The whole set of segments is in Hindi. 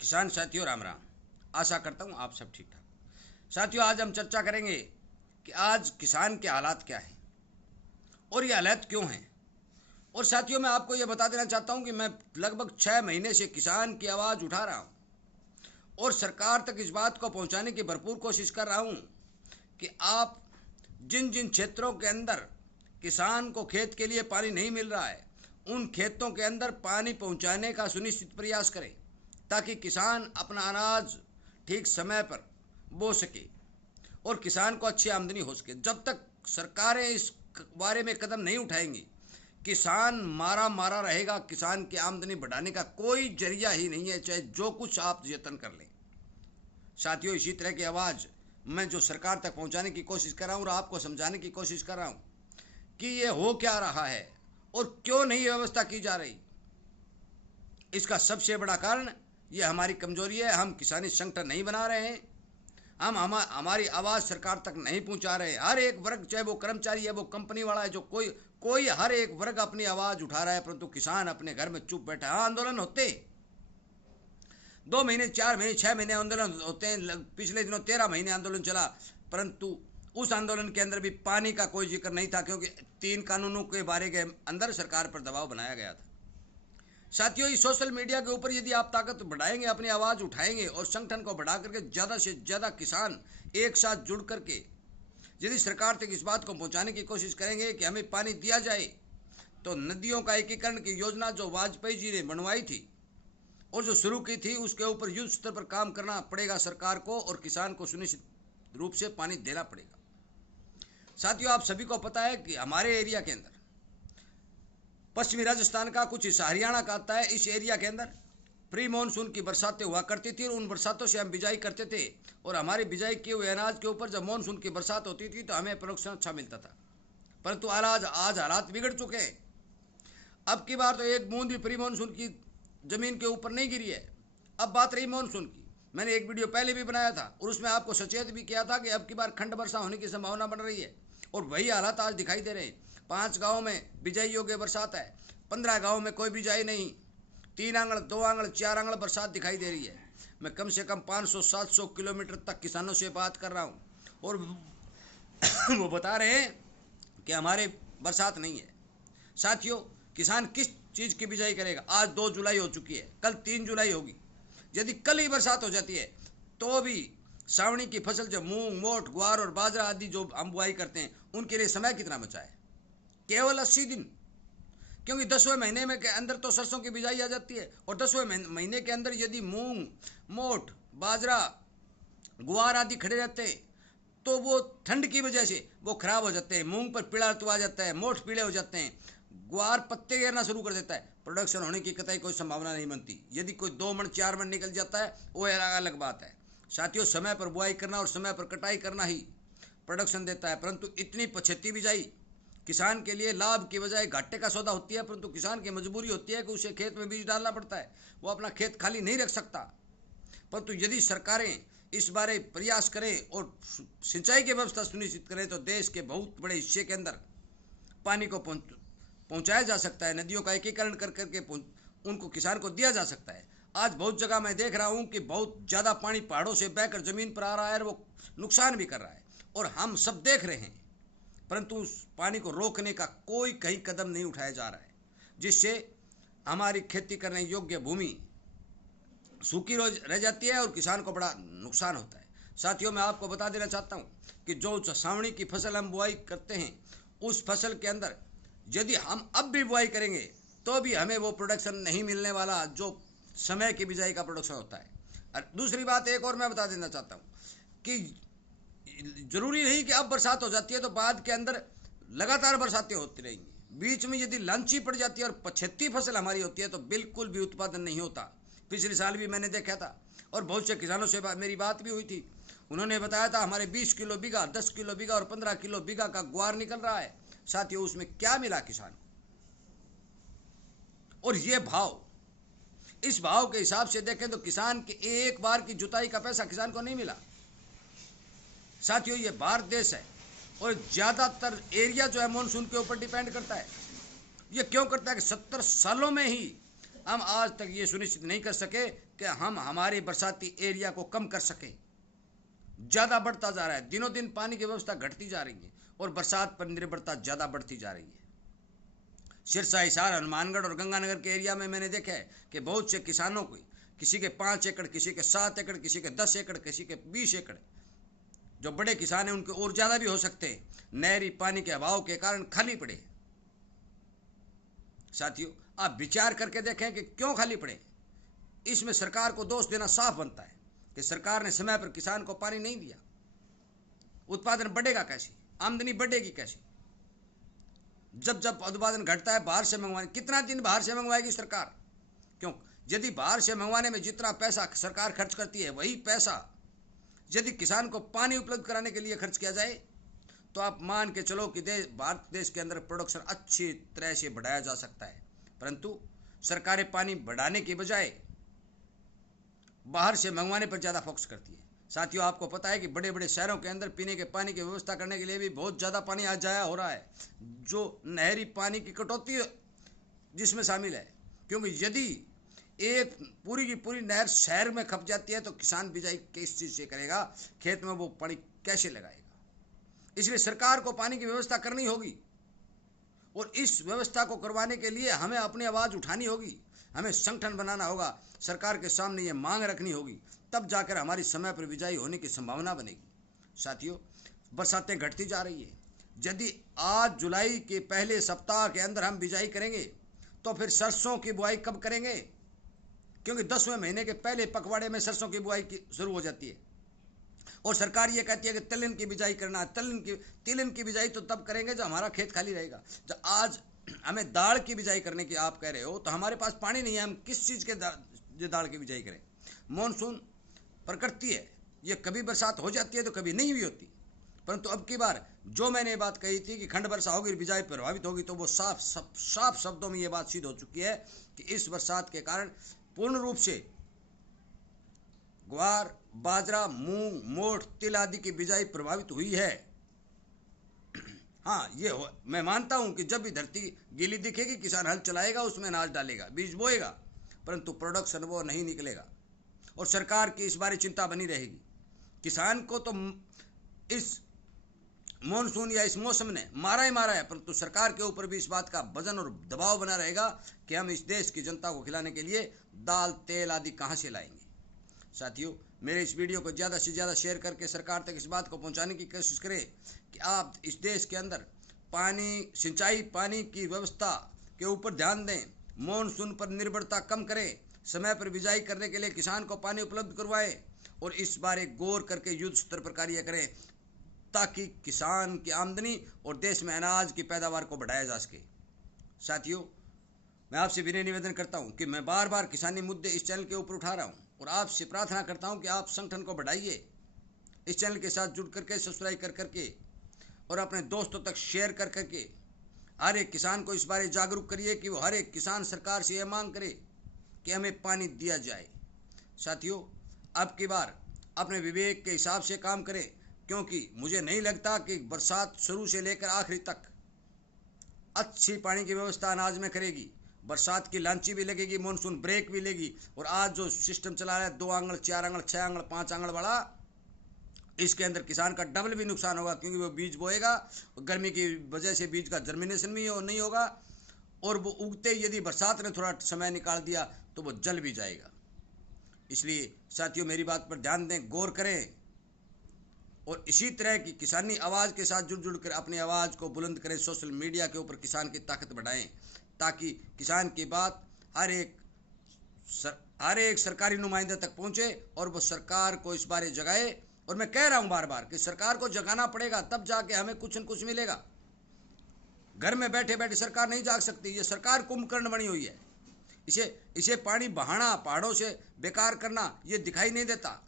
किसान साथियों राम राम। आशा करता हूँ आप सब ठीक ठाक। साथियों, आज हम चर्चा करेंगे कि आज किसान के हालात क्या हैं और ये हालात क्यों हैं। और साथियों, मैं आपको ये बता देना चाहता हूँ कि मैं लगभग 6 महीने से किसान की आवाज़ उठा रहा हूँ और सरकार तक इस बात को पहुँचाने की भरपूर कोशिश कर रहा हूँ कि आप जिन जिन क्षेत्रों के अंदर किसान को खेत के लिए पानी नहीं मिल रहा है, उन खेतों के अंदर पानी पहुंचाने का सुनिश्चित प्रयास करें ताकि किसान अपना अनाज ठीक समय पर बो सके और किसान को अच्छी आमदनी हो सके। जब तक सरकारें इस बारे में कदम नहीं उठाएंगी, किसान मारा मारा रहेगा। किसान की आमदनी बढ़ाने का कोई जरिया ही नहीं है, चाहे जो कुछ आप यत्न कर लें। साथियों, इसी तरह की आवाज़ मैं जो सरकार तक पहुंचाने की कोशिश कर रहा हूँ और आपको समझाने की कोशिश कर रहा हूँ कि ये हो क्या रहा है और क्यों नहीं व्यवस्था की जा रही। इसका सबसे बड़ा कारण ये हमारी कमजोरी है। हम किसानी संगठन नहीं बना रहे हैं, हम हमारी आवाज़ सरकार तक नहीं पहुंचा रहे। हर एक वर्ग, चाहे वो कर्मचारी है, वो कंपनी वाला है, जो कोई कोई हर एक वर्ग अपनी आवाज़ उठा रहा है, परंतु किसान अपने घर में चुप बैठा है। हाँ, आंदोलन होते 2 महीने, 4 महीने, 6 महीने आंदोलन होते हैं। पिछले दिनों 13 महीने आंदोलन चला, परंतु उस आंदोलन के अंदर भी पानी का कोई जिक्र नहीं था, क्योंकि 3 कानूनों के बारे के अंदर सरकार पर दबाव बनाया गया था। साथियों, इस सोशल मीडिया के ऊपर यदि आप ताकत बढ़ाएंगे, अपनी आवाज़ उठाएंगे और संगठन को बढ़ा करके ज़्यादा से ज़्यादा किसान एक साथ जुड़ करके यदि सरकार तक इस बात को पहुंचाने की कोशिश करेंगे कि हमें पानी दिया जाए, तो नदियों का एकीकरण की योजना जो वाजपेयी जी ने बनवाई थी और जो शुरू की थी, उसके ऊपर युद्ध स्तर पर काम करना पड़ेगा सरकार को और किसान को सुनिश्चित रूप से पानी देना पड़ेगा। साथियों, आप सभी को पता है कि हमारे एरिया के अंदर, पश्चिमी राजस्थान का कुछ हिस्सा हरियाणा का आता है, इस एरिया के अंदर प्री मानसून की बरसातें हुआ करती थी और उन बरसातों से हम बिजाई करते थे और हमारी बिजाई किए हुए अनाज के ऊपर जब मानसून की बरसात होती थी तो हमें प्रोडक्शन अच्छा मिलता था। परंतु आज हालात बिगड़ चुके हैं। अब की बार तो एक बूंद भी प्री मानसून की जमीन के ऊपर नहीं गिरी है। अब बात रही मानसून की, मैंने एक वीडियो पहले भी बनाया था और उसमें आपको सचेत भी किया था कि अब की बार खंड वर्षा होने की संभावना बन रही है और वही हालात आज दिखाई दे रहे हैं। 5 गाँव में बिजाई योग्य बरसात है, 15 गाँव में कोई बिजाई नहीं। 3 आंगल, 2 आंगल, 4 आंगल बरसात दिखाई दे रही है। मैं कम से कम 500-700 किलोमीटर तक किसानों से बात कर रहा हूँ और वो बता रहे हैं कि हमारे बरसात नहीं है। साथियों, किसान किस चीज़ की बिजाई करेगा? आज 2 जुलाई हो चुकी है, कल 3 जुलाई होगी। यदि कल ही बरसात हो जाती है तो भी सावणी की फसल, जो मूंग, मोठ, ग्वार और बाजरा आदि जो हम बुआई करते हैं, उनके लिए समय कितना बचा है? केवल 80 दिन। क्योंकि 10वें महीने में के अंदर तो सरसों की बिजाई आ जाती है और 10वें महीने के अंदर यदि मूंग, मोठ, बाजरा, ग्वार आदि खड़े रहते हैं तो वो ठंड की वजह से वो खराब हो जाते हैं। मूंग पर पीला तो आ जाता है, मोठ पीले हो जाते हैं, ग्वार पत्ते गिरना शुरू कर देता है। प्रोडक्शन होने की कतई कोई संभावना नहीं बनती। यदि कोई 2 मन 4 मन निकल जाता है वो अलग बात है। साथियों, समय पर बुआई करना और समय पर कटाई करना ही प्रोडक्शन देता है। परंतु इतनी पछेती बिजाई किसान के लिए लाभ की बजाय घाटे का सौदा होती है। परंतु किसान की मजबूरी होती है कि उसे खेत में बीज डालना पड़ता है, वो अपना खेत खाली नहीं रख सकता। परंतु यदि सरकारें इस बारे प्रयास करें और सिंचाई की व्यवस्था सुनिश्चित करें तो देश के बहुत बड़े हिस्से के अंदर पानी को पहुंचाया जा सकता है। नदियों का एकीकरण कर करके उनको किसान को दिया जा सकता है। आज बहुत जगह मैं देख रहा हूं कि बहुत ज़्यादा पानी पहाड़ों से बहकर ज़मीन पर आ रहा है और वो नुकसान भी कर रहा है और हम सब देख रहे हैं, परंतु उस पानी को रोकने का कोई कहीं कदम नहीं उठाया जा रहा है, जिससे हमारी खेती करने योग्य भूमि सूखी रह जाती है और किसान को बड़ा नुकसान होता है। साथियों, मैं आपको बता देना चाहता हूँ कि जो सावणी की फसल हम बुआई करते हैं, उस फसल के अंदर यदि हम अब भी बुआई करेंगे तो भी हमें वो प्रोडक्शन नहीं मिलने वाला जो समय की बिजाई का प्रोडक्शन होता है। और दूसरी बात एक और मैं बता देना चाहता हूँ कि जरूरी नहीं कि अब बरसात हो जाती है तो बाद के अंदर लगातार बरसातें होती रहेंगी। बीच में यदि लांची पड़ जाती है और पछेती फसल हमारी होती है तो बिल्कुल भी उत्पादन नहीं होता। पिछले साल भी मैंने देखा था और बहुत से किसानों से मेरी बात भी हुई थी। उन्होंने बताया था हमारे 20 किलो बीघा, 10 किलो बीघा और 15 किलो बीघा का ग्वार निकल रहा है। साथियों, उसमें क्या मिला किसान को? और ये भाव, इस भाव के हिसाब से देखें तो किसान के एक बार की जुताई का पैसा किसान को नहीं मिला। साथियों, ये भारत देश है और ज़्यादातर एरिया जो है मानसून के ऊपर डिपेंड करता है। ये क्यों करता है कि 70 सालों में ही हम आज तक ये सुनिश्चित नहीं कर सके कि हम हमारे बरसाती एरिया को कम कर सकें। ज़्यादा बढ़ता जा रहा है, दिनों दिन पानी की व्यवस्था घटती जा रही है और बरसात पर निर्भरता ज़्यादा बढ़ती जा रही है। सिरसा, हिसार, हनुमानगढ़ और गंगानगर के एरिया में मैंने देखा है कि बहुत से किसानों को, किसी के 5 एकड़, किसी के 7 एकड़, किसी के 10 एकड़, किसी के 20 एकड़, जो बड़े किसान हैं उनके और ज़्यादा भी हो सकते हैं, नहरी पानी के अभाव के कारण खाली पड़े। साथियों, आप विचार करके देखें कि क्यों खाली पड़े। इसमें सरकार को दोष देना साफ बनता है कि सरकार ने समय पर किसान को पानी नहीं दिया। उत्पादन बढ़ेगा कैसे, आमदनी बढ़ेगी कैसे? जब जब उत्पादन घटता है बाहर से मंगवाने, कितना दिन बाहर से मंगवाएगी सरकार? क्यों? यदि बाहर से मंगवाने में जितना पैसा सरकार खर्च करती है, वही पैसा यदि किसान को पानी उपलब्ध कराने के लिए खर्च किया जाए तो आप मान के चलो कि भारत देश के अंदर प्रोडक्शन अच्छी तरह से बढ़ाया जा सकता है। परंतु सरकारें पानी बढ़ाने के बजाय बाहर से मंगवाने पर ज़्यादा फोकस करती है। साथियों, आपको पता है कि बड़े बड़े शहरों के अंदर पीने के पानी की व्यवस्था करने के लिए भी बहुत ज़्यादा पानी आज जाया हो रहा है, जो नहरी पानी की कटौती जिसमें शामिल है। क्योंकि यदि एक पूरी की पूरी नहर शहर में खप जाती है तो किसान बिजाई किस चीज़ से करेगा, खेत में वो पानी कैसे लगाएगा? इसलिए सरकार को पानी की व्यवस्था करनी होगी और इस व्यवस्था को करवाने के लिए हमें अपनी आवाज़ उठानी होगी, हमें संगठन बनाना होगा, सरकार के सामने ये मांग रखनी होगी, तब जाकर हमारी समय पर बिजाई होने की संभावना बनेगी। साथियों, बरसातें घटती जा रही है। यदि आज जुलाई के पहले सप्ताह के अंदर हम बिजाई करेंगे तो फिर सरसों की बुआई कब करेंगे? क्योंकि 10वें महीने के पहले पखवाड़े में सरसों की बुआई शुरू हो जाती है और सरकार ये कहती है कि तिलहन की बिजाई करना है। तिलहन की बिजाई तो तब करेंगे जब हमारा खेत खाली रहेगा। जब आज हमें दाल की बिजाई करने की आप कह रहे हो तो हमारे पास पानी नहीं है, हम किस चीज़ के दाल की बिजाई करें? मॉनसून प्रकृति है, ये कभी बरसात हो जाती है तो कभी नहीं भी होती। परंतु अब की बार जो मैंने बात कही थी कि खंड वर्षा होगी, बिजाई प्रभावित होगी, तो वो साफ शब्दों में ये बात सिद्ध हो चुकी है कि इस बरसात के कारण पूर्ण रूप से ग्वार, बाजरा, मूंग, मोठ, तिल आदि की बिजाई प्रभावित हुई है। हाँ, मैं मानता हूं कि जब भी धरती गीली दिखेगी किसान हल चलाएगा, उसमें अनाज डालेगा, बीज बोएगा, परंतु प्रोडक्शन वो नहीं निकलेगा और सरकार की इस बारे चिंता बनी रहेगी। किसान को तो इस मॉनसून या इस मौसम ने मारा ही मारा है, परंतु सरकार के ऊपर भी इस बात का वजन और दबाव बना रहेगा कि हम इस देश की जनता को खिलाने के लिए दाल, तेल आदि कहाँ से लाएंगे। साथियों, मेरे इस वीडियो को ज़्यादा से ज़्यादा शेयर करके सरकार तक इस बात को पहुंचाने की कोशिश करें कि आप इस देश के अंदर सिंचाई पानी की व्यवस्था के ऊपर ध्यान दें, मॉनसून पर निर्भरता कम करें, समय पर बिजाई करने के लिए किसान को पानी उपलब्ध करवाएं और इस बारे गौर करके युद्ध स्तर पर कार्य करें ताकि किसान की आमदनी और देश में अनाज की पैदावार को बढ़ाया जा सके। साथियों, मैं आपसे विनय निवेदन करता हूं कि मैं बार बार किसानी मुद्दे इस चैनल के ऊपर उठा रहा हूं और आपसे प्रार्थना करता हूं कि आप संगठन को बढ़ाइए, इस चैनल के साथ जुड़ करके सब्सक्राइब कर करके और अपने दोस्तों तक शेयर कर करके हर एक किसान को इस बारे जागरूक करिए कि वो हर एक किसान सरकार से यह मांग करे कि हमें पानी दिया जाए। साथियों, अब की बार अपने विवेक के हिसाब से काम करें, क्योंकि मुझे नहीं लगता कि बरसात शुरू से लेकर आखिरी तक अच्छी पानी की व्यवस्था अनाज में करेगी। बरसात की लांची भी लगेगी, मॉनसून ब्रेक भी लेगी और आज जो सिस्टम चला रहा है 2 आंगल, 4 आंगल, 6 आंगल, 5 आंगल वाला, इसके अंदर किसान का डबल भी नुकसान होगा, क्योंकि वो बीज बोएगा, गर्मी की वजह से बीज का जर्मिनेशन भी नहीं होगा और वो उगते यदि बरसात ने थोड़ा समय निकाल दिया तो वो जल भी जाएगा। इसलिए साथियों, मेरी बात पर ध्यान दें, गौर करें और इसी तरह की किसानी आवाज़ के साथ जुड़ कर अपनी आवाज़ को बुलंद करें। सोशल मीडिया के ऊपर किसान की ताकत बढ़ाएं ताकि किसान की बात हर एक सरकारी नुमाइंदे तक पहुंचे और वो सरकार को इस बारे जगाए। और मैं कह रहा हूं बार बार कि सरकार को जगाना पड़ेगा, तब जाके हमें कुछ न कुछ मिलेगा। घर में बैठे बैठे सरकार नहीं जाग सकती, ये सरकार कुंभकर्ण बनी हुई है। इसे पानी बहाना, पहाड़ों से बेकार करना, ये दिखाई नहीं देता।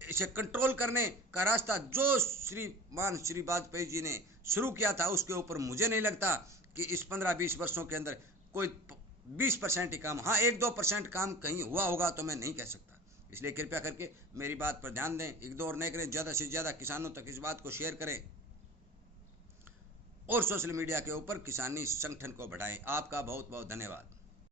इसे कंट्रोल करने का रास्ता जो श्री वाजपेयी जी ने शुरू किया था, उसके ऊपर मुझे नहीं लगता कि इस 15-20 वर्षों के अंदर कोई 20% ही काम, हाँ 1-2% काम कहीं हुआ होगा तो मैं नहीं कह सकता। इसलिए कृपया करके मेरी बात पर ध्यान दें, इग्नोर नहीं करें, ज़्यादा से ज़्यादा किसानों तक इस बात को शेयर करें और सोशल मीडिया के ऊपर किसानी संगठन को बढ़ाएं। आपका बहुत बहुत धन्यवाद।